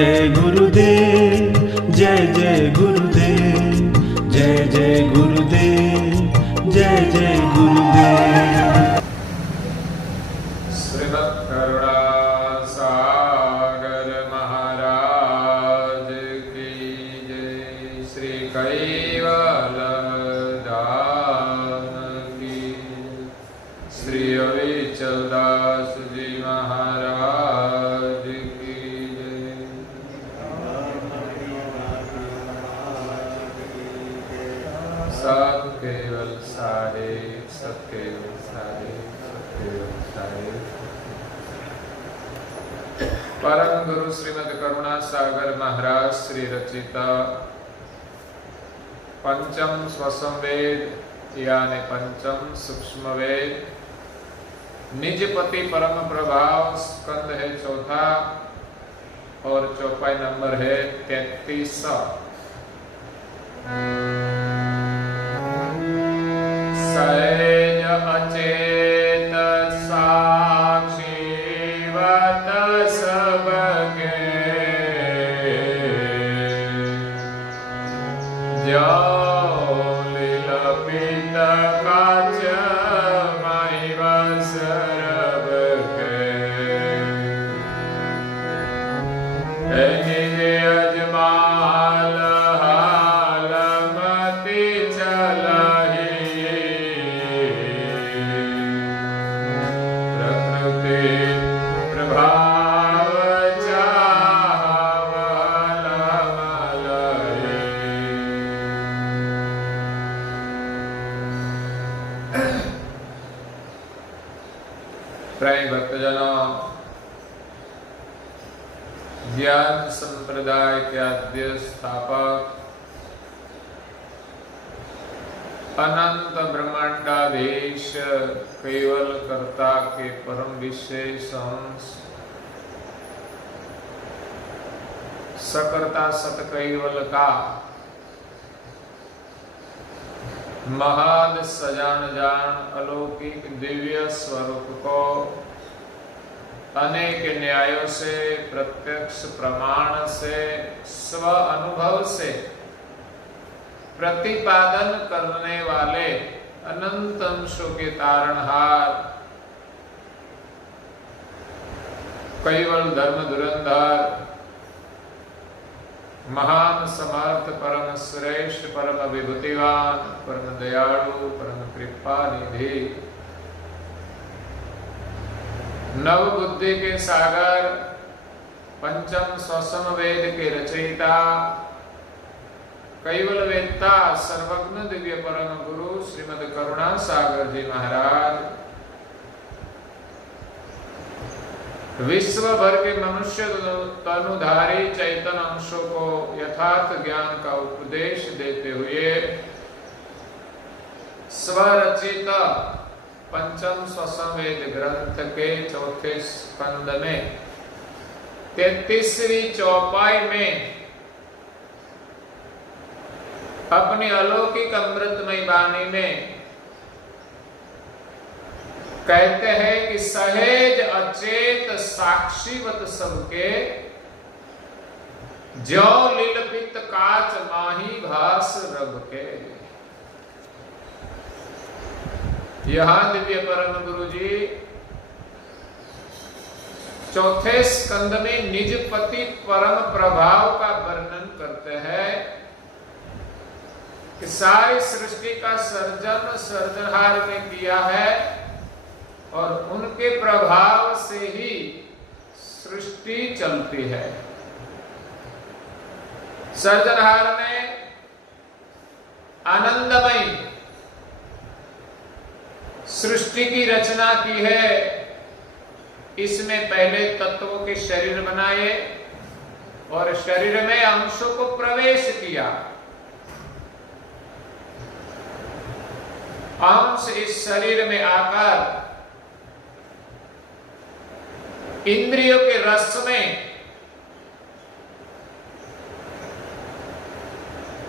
जय गुरुदेव, जय जय गुरुदेव, जय जय गुरुदेव, जय जय गुरुदेव। श्रीमद् करुणा सागर महाराज की जय। श्री कैवल दान की, श्री अविचल दास जी महाराज की जय। सब केवल साहेब, सब केवल साहेब, सब केवल साहेब। परम गुरु श्रीमद् करुणा सागर महाराज श्री रचिता पंचम स्वसंवेद यानी पंचम सूक्ष्म वेद निजपति परम प्रभाव स्कंद है चौथा और चौपाई नंबर है 33। सहज अचेत साक्षी वत सबके, जो लीलपित काच माई वसरब के, निज अजमाल हाल मति चलहि, प्रकृति प्रभाव चाहवल मलहि। प्रिय भक्तजनों, ज्ञान संप्रदाय के आद्य स्थापक अनंत ब्रह्मांडाधीश केवल कर्ता के परम विशेष अंश सकर्ता सत कैवल का महान सजान जान अलौकिक दिव्य स्वरूप को अनेक न्यायों से, प्रत्यक्ष प्रमाण से, स्व अनुभव से प्रतिपादन करने वाले अनंत अंशों के तारणहार कैवल धर्म धुरंधर महान समर्थ परम श्रेष्ठ परम विभूतिवान परम दयालु परम कृपा निधि नव बुद्धि के सागर पंचम स्वसम वेद के रचयिता कैवल वेत्ता सर्वज्ञ दिव्य परम गुरु श्रीमद् करुणा सागर जी महाराज विश्व भर के मनुष्य तनुधारी चैतन्य अंशों को यथार्थ ज्ञान का उपदेश देते हुए स्वरचित पंचम स्वसंवेद ग्रंथ के चौथे स्कंद में 33वीं चौपाई में अपनी अलौकिक अमृतमय वाणी में कहते हैं कि सहेज अचेत साक्षीवत सबके, जो लीलपित काच माही भास रब के। यहां दिव्य परम गुरु जी चौथे स्कंद में निजपति परम प्रभाव का वर्णन करते हैं कि सारी सृष्टि का सर्जन सर्जनहार ने किया है और उनके प्रभाव से ही सृष्टि चलती है। सर्जनहार ने आनंदमय सृष्टि की रचना की है। इसमें पहले तत्वों के शरीर बनाए और शरीर में अंशों को प्रवेश किया। अंश इस शरीर में आकर इंद्रियों के रस में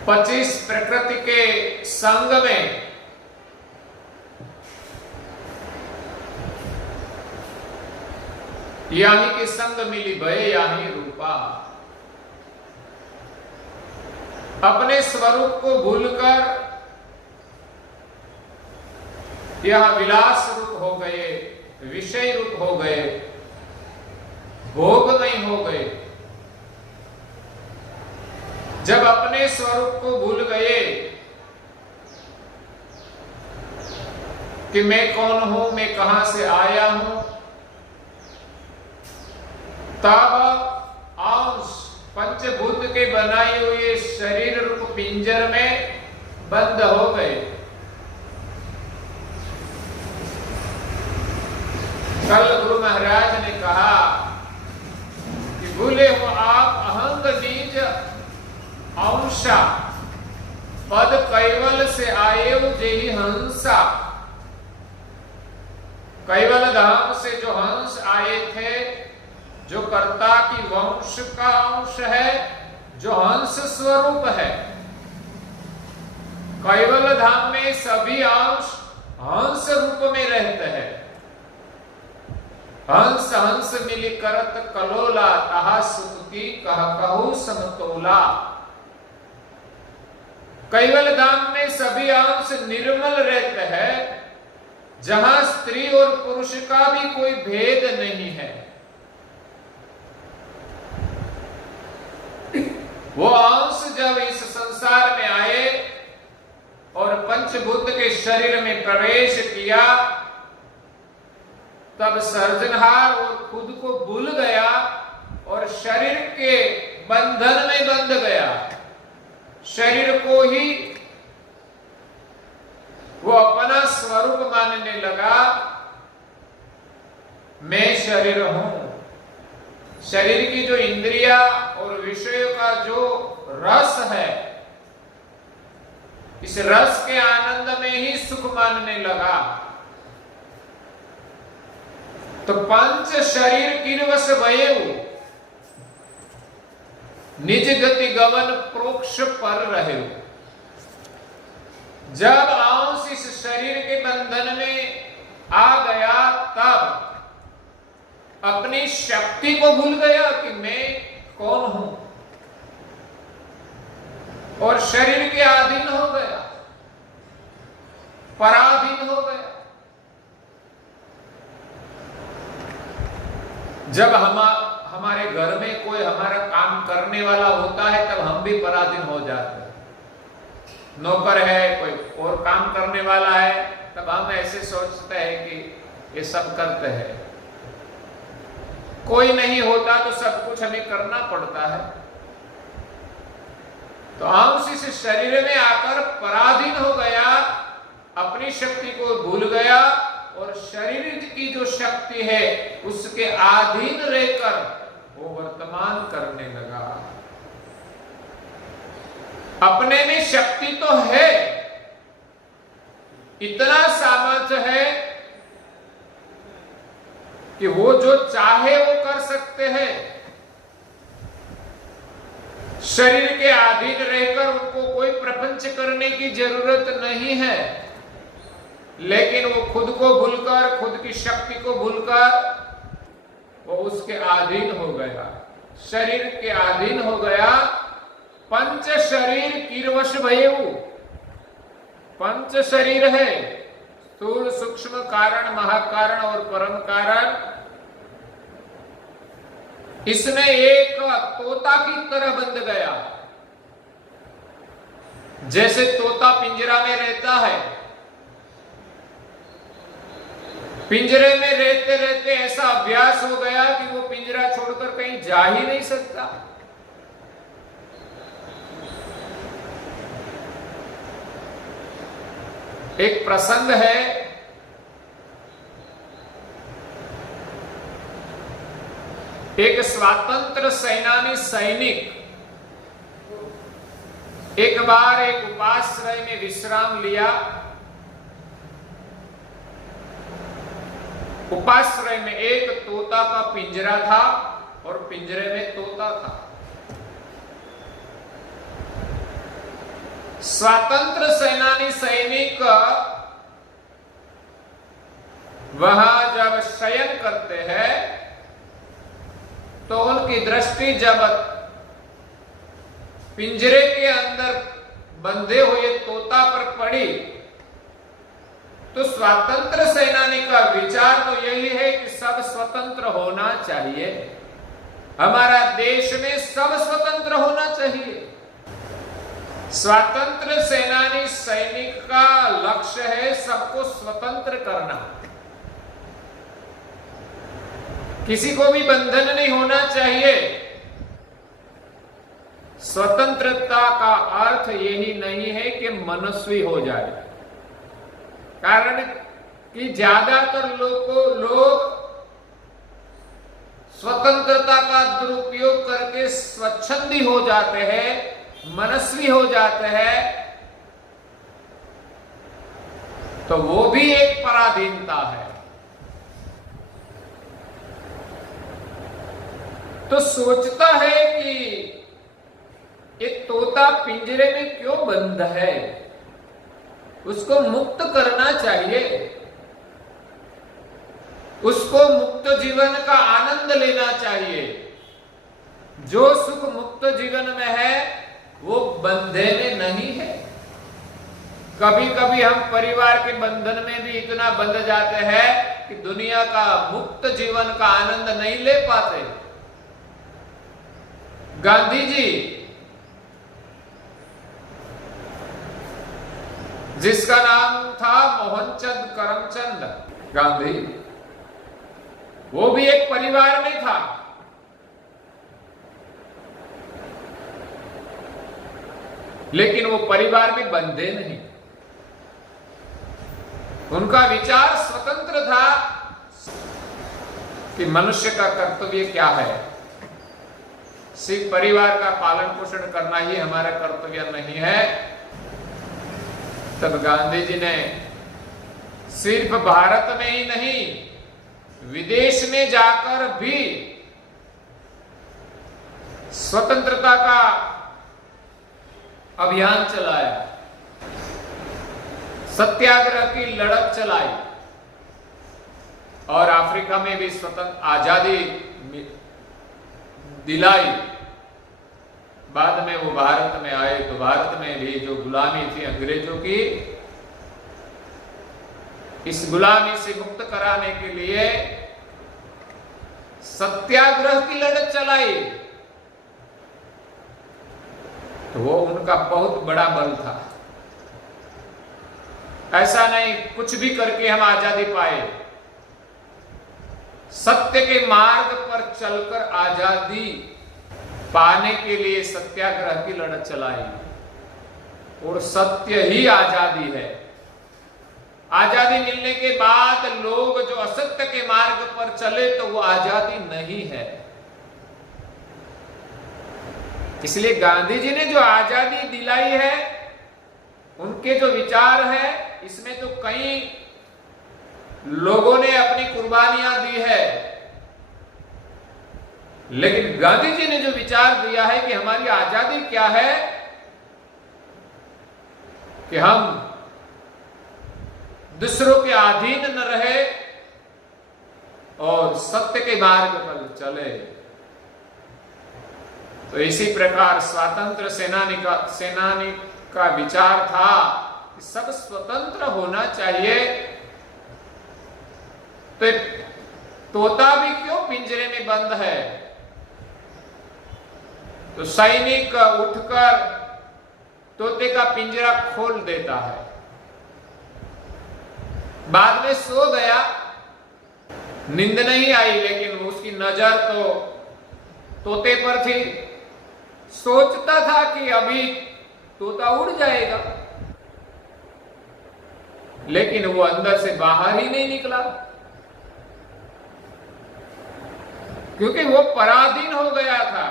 25 प्रकृति के संग में यानी कि संग मिली भय यानी रूपा अपने स्वरूप को भूलकर यह विलास रूप हो गए, विषय रूप हो गए, भोगमय हो गए। जब अपने स्वरूप को भूल गए कि मैं कौन हूं, मैं कहां से आया हूं, तब अंश पंचभूत के बनाए हुए शरीर रूप पिंजर में बंद हो गए। कल गुरु महाराज ने कहा कि भूले हो आप अहंग नीज अंशा, पद कैवल से आये जेहि हंसा। कैवल धाम से जो हंस आए थे, जो कर्ता की वंश का अंश है, जो हंस स्वरूप है। कैवल धाम में सभी अंश हंस रूप में रहते हैं। हंस हंस मिली करत कलोला, तहा सुख की कह कहू समतोला। कैवल धाम में सभी अंश निर्मल रहते हैं, जहां स्त्री और पुरुष का भी कोई भेद नहीं है। वो अंश जब इस संसार में आए और पंचभूत के शरीर में प्रवेश किया, तब सर्जनहार और खुद को भूल गया और शरीर के बंधन में बंध गया। शरीर को ही वो अपना स्वरूप मानने लगा। मैं शरीर हूं। शरीर की जो इंद्रिया और विषयों का जो रस है, इस रस के आनंद में ही सुख मानने लगा। तो पंच शरीर किरवश भयऊ, निज गति गवन प्रोक्ष पर रहे। जब अंश इस शरीर के बंधन में आ गया, तब अपनी शक्ति को भूल गया कि मैं कौन हूं, और शरीर के अधीन हो गया, पराधीन हो गया। जब हमारे घर में कोई हमारा काम करने वाला होता है, तब हम भी पराधीन हो जाते हैं। नौकर है, कोई और काम करने वाला है, तब हम ऐसे सोचते हैं कि ये सब करते हैं। कोई नहीं होता तो सब कुछ हमें करना पड़ता है। तो अंश इस शरीर में आकर पराधीन हो गया, अपनी शक्ति को भूल गया और शरीर की जो शक्ति है उसके अधीन रहकर वो वर्तमान करने लगा। अपने में शक्ति तो है, इतना सामर्थ्य है कि वो जो चाहे वो कर सकते हैं। शरीर के अधीन रहकर उनको कोई प्रपंच करने की जरूरत नहीं है, लेकिन वो खुद को भूलकर, खुद की शक्ति को भूलकर वो उसके अधीन हो गया, शरीर के अधीन हो गया। पंच शरीर किरवश भयऊ। पंच शरीर है, स्थूल सूक्ष्म कारण, महाकारण और परम कारण। इसमें एक तोता की तरह बंध गया। जैसे तोता पिंजरा में रहता है, पिंजरे में रहते रहते ऐसा अभ्यास हो गया कि वो पिंजरा छोड़कर कहीं जा ही नहीं सकता। एक प्रसंग है, एक स्वातंत्र सेनानी सैनिक एक बार एक उपाश्रय में विश्राम लिया। उपाश्रय में एक तोता का पिंजरा था और पिंजरे में तोता था। स्वतंत्र सेनानी सैनिक वहां जब शयन करते हैं तो उनकी दृष्टि जब पिंजरे के अंदर बंधे हुए तोता पर पड़ी तो स्वातंत्र सेनानी का विचार तो यही है कि सब स्वतंत्र होना चाहिए, हमारा देश में सब स्वतंत्र होना चाहिए। स्वातंत्र सेनानी सैनिक का लक्ष्य है सबको स्वतंत्र करना, किसी को भी बंधन नहीं होना चाहिए। स्वतंत्रता का अर्थ यही नहीं है कि मनस्वी हो जाए, कारण कि ज्यादातर लोग स्वतंत्रता का दुरुपयोग करके स्वच्छंदी हो जाते हैं, मनस्वी हो जाते हैं, तो वो भी एक पराधीनता है। तो सोचता है कि ये तोता पिंजरे में क्यों बंद है, उसको मुक्त करना चाहिए, उसको मुक्त जीवन का आनंद लेना चाहिए। जो सुख मुक्त जीवन में है वो बंधे में नहीं है। कभी कभी हम परिवार के बंधन में भी इतना बंध जाते हैं कि दुनिया का मुक्त जीवन का आनंद नहीं ले पाते। गांधी जी, जिसका नाम था मोहनचंद करमचंद गांधी, वो भी एक परिवार में था। लेकिन वो परिवार में बंधे नहीं, उनका विचार स्वतंत्र था कि मनुष्य का कर्तव्य क्या है, सिर्फ परिवार का पालन पोषण करना ही हमारा कर्तव्य नहीं है। तब गांधी जी ने सिर्फ भारत में ही नहीं, विदेश में जाकर भी स्वतंत्रता का अभियान चलाया, सत्याग्रह की लड़त चलाई और अफ्रीका में भी स्वतंत्र आजादी दिलाई। बाद में वो भारत में आए तो भारत में भी जो गुलामी थी अंग्रेजों की, इस गुलामी से मुक्त कराने के लिए सत्याग्रह की लड़त चलाई, तो वो उनका बहुत बड़ा बल था। ऐसा नहीं कुछ भी करके हम आजादी पाए, सत्य के मार्ग पर चलकर आजादी पाने के लिए सत्याग्रह की लड़त चलाई, और सत्य ही आजादी है। आजादी मिलने के बाद लोग जो असत्य के मार्ग पर चले तो वो आजादी नहीं है। इसलिए गांधी जी ने जो आजादी दिलाई है, उनके जो विचार है, इसमें तो कई लोगों ने अपनी कुर्बानियां दी है, लेकिन गांधी जी ने जो विचार दिया है कि हमारी आजादी क्या है, कि हम दूसरों के अधीन न रहे और सत्य के मार्ग पर चले। तो इसी प्रकार स्वातंत्र सेनानी का विचार था कि सब स्वतंत्र होना चाहिए। तो तोता भी क्यों पिंजरे में बंद है? तो सैनिक उठकर तोते का पिंजरा खोल देता है, बाद में सो गया, नींद नहीं आई, लेकिन उसकी नजर तो तोते पर थी। सोचता था कि अभी तोता उड़ जाएगा, लेकिन वो अंदर से बाहर ही नहीं निकला, क्योंकि वो पराधीन हो गया था,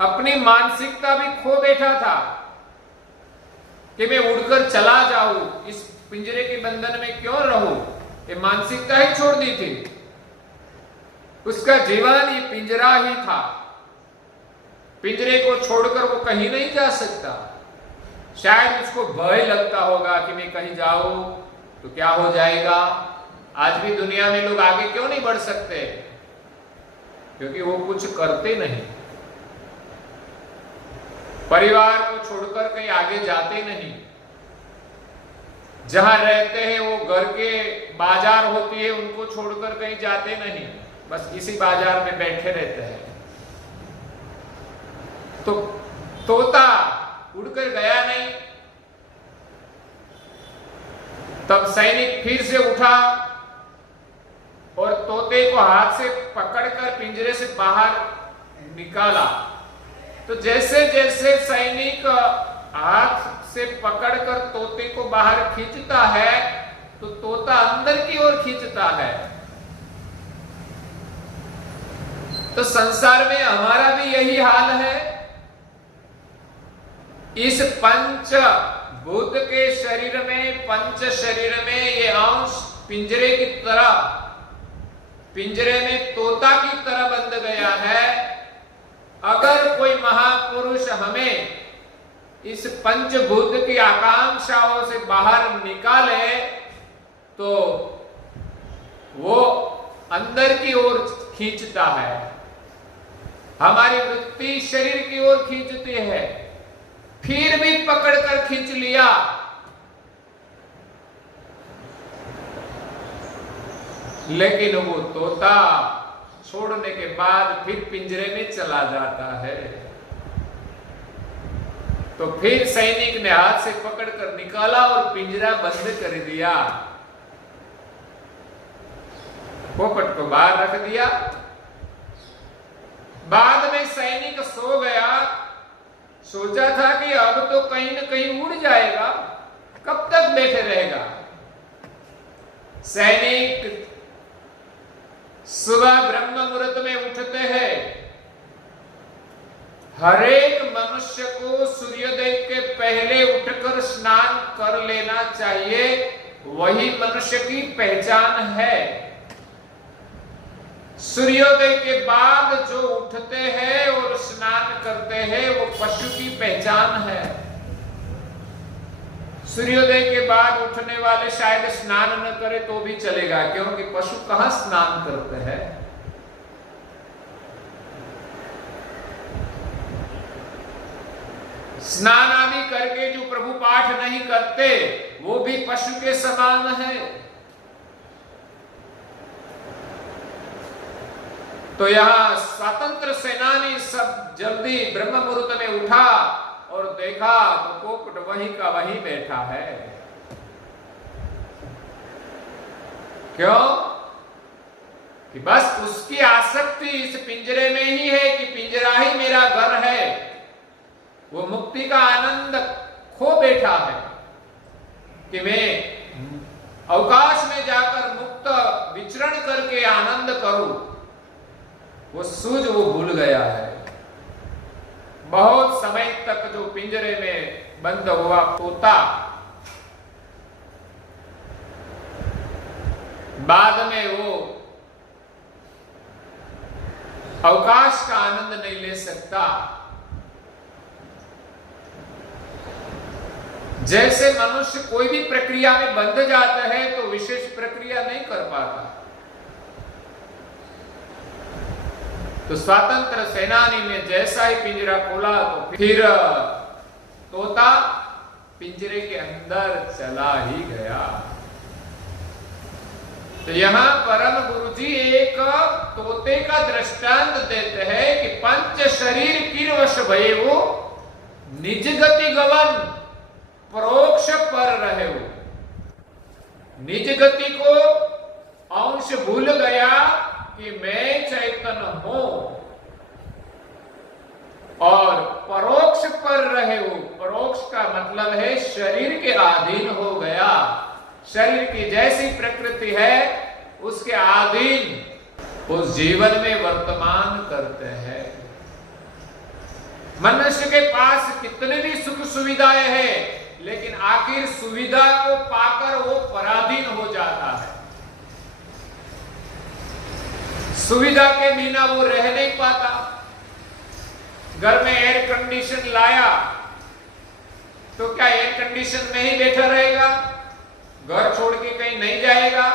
अपनी मानसिकता भी खो बैठा था कि मैं उड़कर चला जाऊं, इस पिंजरे के बंधन में क्यों रहूं। ये मानसिकता ही छोड़ दी थी। उसका जीवन ये पिंजरा ही था, पिंजरे को छोड़कर वो कहीं नहीं जा सकता। शायद उसको भय लगता होगा कि मैं कहीं जाऊं तो क्या हो जाएगा। आज भी दुनिया में लोग आगे क्यों नहीं बढ़ सकते? क्योंकि वो कुछ करते नहीं। परिवार को छोड़कर कहीं आगे जाते नहीं, जहां रहते हैं वो घर के बाजार होती है उनको छोड़कर कहीं जाते नहीं, बस इसी बाजार में बैठे रहते हैं। तो तोता उड़कर गया नहीं। तब सैनिक फिर से उठा और तोते को हाथ से पकड़कर पिंजरे से बाहर निकाला। तो जैसे जैसे सैनिक हाथ से पकड़कर तोते को बाहर खींचता है तो तोता अंदर की ओर खींचता है। तो संसार में हमारा भी यही हाल है। इस पंच भूत के शरीर में, पंच शरीर में ये अंश पिंजरे की तरह, पिंजरे में तोता की तरह बंध गया है। अगर कोई महापुरुष हमें इस पंचभूत की आकांक्षाओं से बाहर निकाले तो वो अंदर की ओर खींचता है, हमारी वृत्ति शरीर की ओर खींचती है। फिर भी पकड़कर खींच लिया, लेकिन वो तोता छोड़ने के बाद फिर पिंजरे में चला जाता है। तो फिर सैनिक ने हाथ से पकड़कर निकाला और पिंजरा बंद कर दिया, पोपट को बाहर रख दिया। बाद में सैनिक सो गया, सोचा था कि अब तो कहीं न कहीं उड़ जाएगा, कब तक बैठे रहेगा। सैनिक सुबह ब्रह्म मुहूर्त में उठते हैं। हरेक मनुष्य को सूर्योदय के पहले उठकर स्नान कर लेना चाहिए, वही मनुष्य की पहचान है। सूर्योदय के बाद जो उठते हैं और स्नान करते हैं वो पशु की पहचान है। सूर्योदय के बाद उठने वाले शायद स्नान न करे तो भी चलेगा, क्योंकि पशु कहां स्नान करते हैं। स्नान आदि करके जो प्रभु पाठ नहीं करते वो भी पशु के समान है। तो यहां स्वतंत्र सेनानी सब जल्दी ब्रह्म मुहूर्त में उठा और देखा तो पोपट वहीं का वहीं बैठा है। क्यों? कि बस उसकी आसक्ति इस पिंजरे में ही है कि पिंजरा ही मेरा घर है। वो मुक्ति का आनंद खो बैठा है कि मैं अवकाश में जाकर मुक्त विचरण करके आनंद करूं। वो सूझ वो भूल गया है। बहुत समय तक जो पिंजरे में बंद हुआ तोता बाद में वो अवकाश का आनंद नहीं ले सकता। जैसे मनुष्य कोई भी प्रक्रिया में बंध जाता है तो विशेष प्रक्रिया नहीं कर पाता। तो स्वतंत्र सेनानी ने जैसा ही पिंजरा खोला तो फिर तोता पिंजरे के अंदर चला ही गया। तो यहां परम गुरुजी एक तोते का दृष्टांत देते हैं कि पंच शरीर किरवश भये वो निज गति गवन परोक्ष पर रहे हो। निज गति को अंश भूल गया कि मैं चैतन्य हूं, और परोक्ष पर रहे हो। परोक्ष का मतलब है शरीर के अधीन हो गया। शरीर की जैसी प्रकृति है उसके अधीन उस जीवन में वर्तमान करते हैं। मनुष्य के पास कितने भी सुख सुविधाएं हैं, लेकिन आखिर सुविधा को पाकर वो पराधीन हो जाता है। सुविधा के बिना वो रह नहीं पाता। घर में एयर कंडीशन लाया तो क्या एयर कंडीशन में ही बैठा रहेगा? घर छोड़ के कहीं नहीं जाएगा।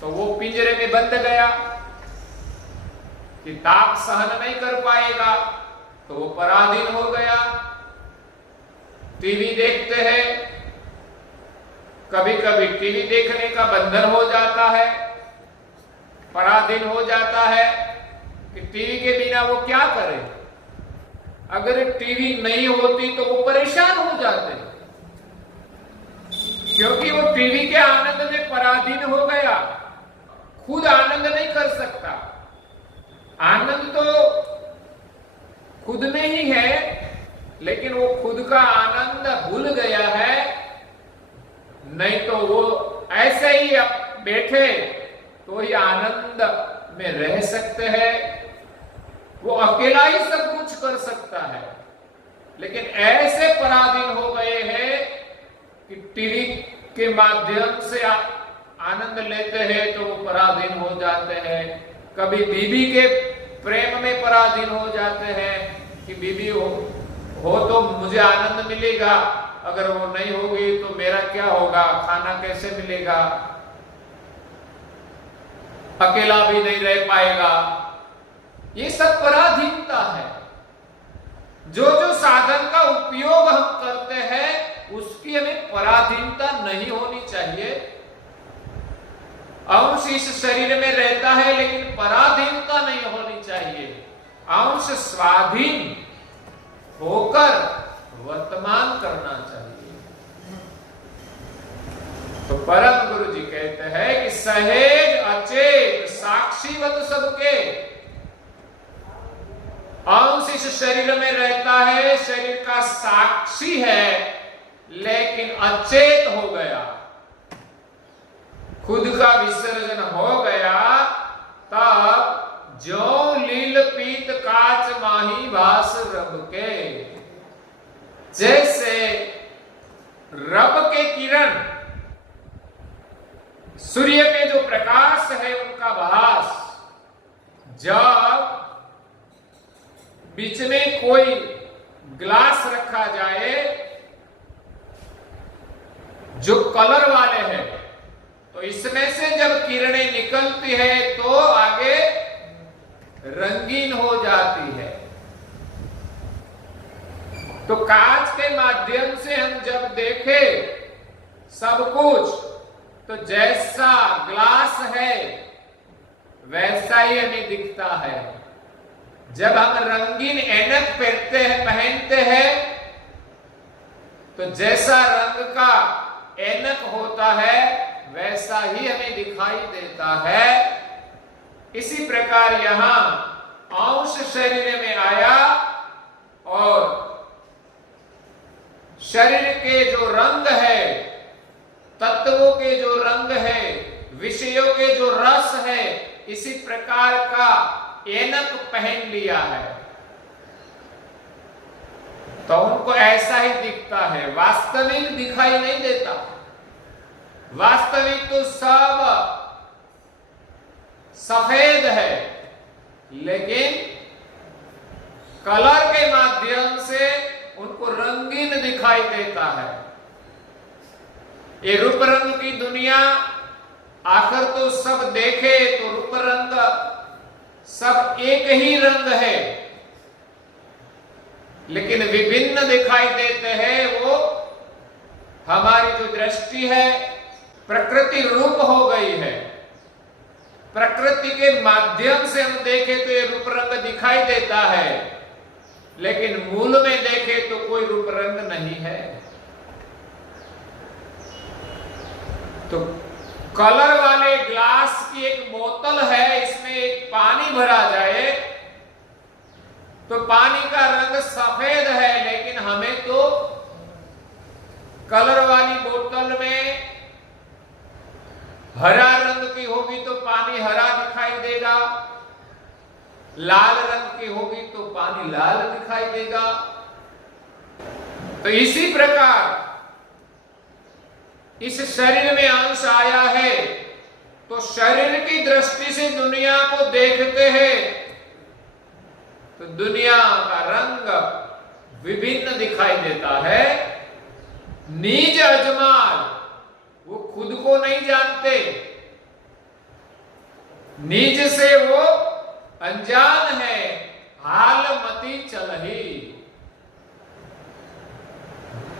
तो वो पिंजरे में बंद गया कि ताप सहन नहीं कर पाएगा। तो वो पराधीन हो गया। टीवी देखते हैं, कभी कभी टीवी देखने का बंधन हो जाता है, पराधीन हो जाता है कि टीवी के बिना वो क्या करे। अगर टीवी नहीं होती तो वो परेशान हो जाते, क्योंकि वो टीवी के आनंद में पराधीन हो गया, खुद आनंद नहीं कर सकता। आनंद तो खुद में ही है, लेकिन वो खुद का आनंद भूल गया है। नहीं तो वो ऐसे ही अब बैठे तो ही आनंद में रह सकते हैं, वो अकेला ही सब कुछ कर सकता है। लेकिन ऐसे पराधीन हो गए हैं कि टीवी के माध्यम से आनंद लेते हैं तो वो पराधीन हो जाते हैं। कभी बीबी के प्रेम में पराधीन हो जाते हैं कि बीबी हो तो मुझे आनंद मिलेगा, अगर वो नहीं होगी तो मेरा क्या होगा, खाना कैसे मिलेगा, अकेला भी नहीं रह पाएगा। ये सब पराधीनता है। जो जो साधन का उपयोग हम करते हैं उसकी हमें पराधीनता नहीं होनी चाहिए। अंश इस शरीर में रहता है लेकिन पराधीनता नहीं होनी चाहिए। अंश स्वाधीन होकर वर्तमान करना चाहिए। तो परम गुरु जी कहते हैं कि सहेज अचेत साक्षीवत सबके। अंश इस शरीर में रहता है, शरीर का साक्षी है, लेकिन अचेत हो गया, खुद का विसर्जन हो गया। तब जो लील पीत काच माही भास रब के, जैसे रब के किरण, सूर्य के जो प्रकाश है उनका भास, जब बीच में कोई ग्लास रखा जाए जो कलर वाले हैं, तो इसमें से जब किरणें निकलती है तो आगे रंगीन हो जाती है। तो कांच के माध्यम से हम जब देखें सब कुछ, तो जैसा ग्लास है वैसा ही हमें दिखता है। जब हम रंगीन ऐनक पहनते हैं तो जैसा रंग का ऐनक होता है वैसा ही हमें दिखाई देता है। इसी प्रकार यहां अंश शरीर में आया और शरीर के जो रंग है, तत्वों के जो रंग है, विषयों के जो रस है, इसी प्रकार का ऐनक पहन लिया है तो उनको ऐसा ही दिखता है, वास्तविक दिखाई नहीं देता। वास्तविक तो सब सफेद है, लेकिन कलर के माध्यम से उनको रंगीन दिखाई देता है। ये रूप रंग की दुनिया, आखिर तो सब देखे तो रूप रंग सब एक ही रंग है, लेकिन विभिन्न दिखाई देते हैं। वो हमारी जो दृष्टि है प्रकृति रूप हो गई है। प्रकृति के माध्यम से हम देखें तो ये रूप रंग दिखाई देता है, लेकिन मूल में देखें तो कोई रूप रंग नहीं है। तो कलर वाले ग्लास की एक बोतल है, इसमें एक पानी भरा जाए तो पानी का रंग सफेद है, लेकिन हमें तो कलर वाली बोतल में हरा रंग की होगी तो पानी हरा दिखाई देगा, लाल रंग की होगी तो पानी लाल दिखाई देगा। तो इसी प्रकार इस शरीर में अंश आया है तो शरीर की दृष्टि से दुनिया को देखते हैं तो दुनिया का रंग विभिन्न दिखाई देता है। निज अजमाल, वो खुद को नहीं जानते, निज से वो अनजान है, हाल मती चलही।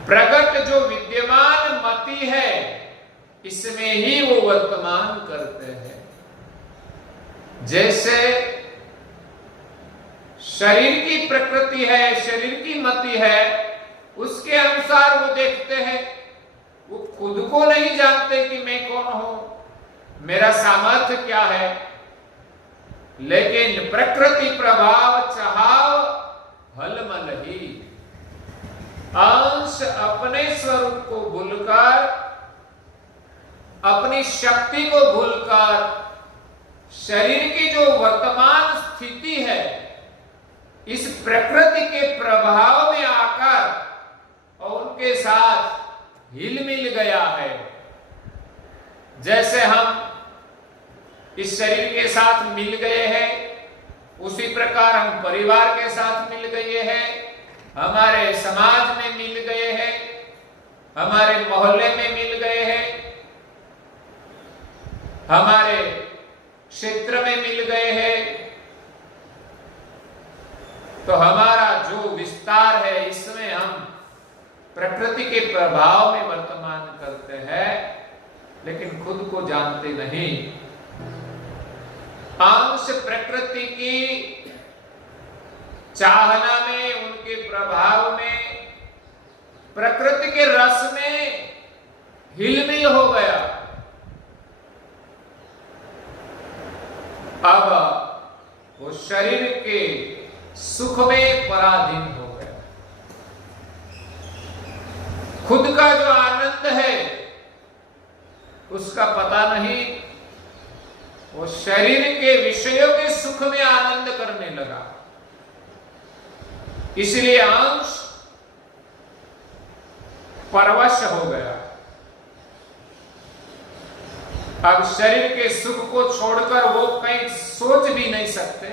प्रगट जो विद्यमान मति है इसमें ही वो वर्तमान करते हैं। जैसे शरीर की प्रकृति है, शरीर की मति है, उसके अनुसार वो देखते हैं। वो खुद को नहीं जानते कि मैं कौन हूं, मेरा सामर्थ्य क्या है, लेकिन प्रकृति प्रभाव चाहाव हलमल ही। अंश अपने स्वरूप को भूलकर, अपनी शक्ति को भूलकर, शरीर की जो वर्तमान स्थिति है इस प्रकृति के प्रभाव में आकर और उनके साथ हिल मिल गया है। जैसे हम इस शरीर के साथ मिल गए हैं, उसी प्रकार हम परिवार के साथ मिल गए हैं, हमारे समाज में मिल गए हैं, हमारे मोहल्ले में मिल गए हैं, हमारे क्षेत्र में मिल गए हैं। तो हमारा जो विस्तार है इसमें हम प्रकृति के प्रभाव में वर्तमान करते हैं, लेकिन खुद को जानते नहीं। अंश प्रकृति की चाहना में, उनके प्रभाव में, प्रकृति के रस में हिलमिल हो गया। अब वो शरीर के सुख में पराधीन हो गया। खुद का जो आनंद है उसका पता नहीं, वो शरीर के विषयों के सुख में आनंद करने लगा। इसलिए अंश परवश हो गया। अब शरीर के सुख को छोड़कर वो कहीं सोच भी नहीं सकते।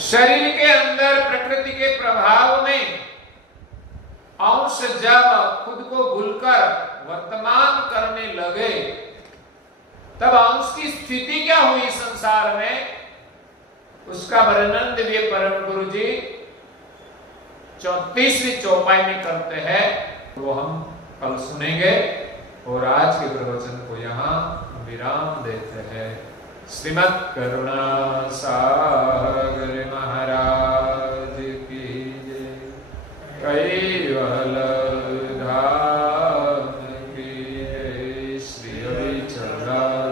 शरीर के अंदर प्रकृति के प्रभाव में अंश जब खुद को भूलकर वर्तमान करने लगे, तब अंश की स्थिति क्या हुई संसार में, उसका वर्णन दिव्य परम गुरु जी 34वीं चौपाई में करते हैं। वो हम कल सुनेंगे और आज के प्रवचन को यहाँ विराम देते हैं। श्रीमद् करुणा सागर महाराज की जय। कैवल धाम की जय। श्री अविचल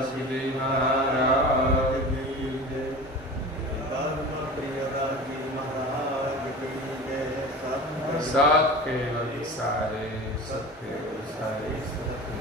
श्री महाराज की जय। सत्य केवल सारे, सत्य सारे, सत्य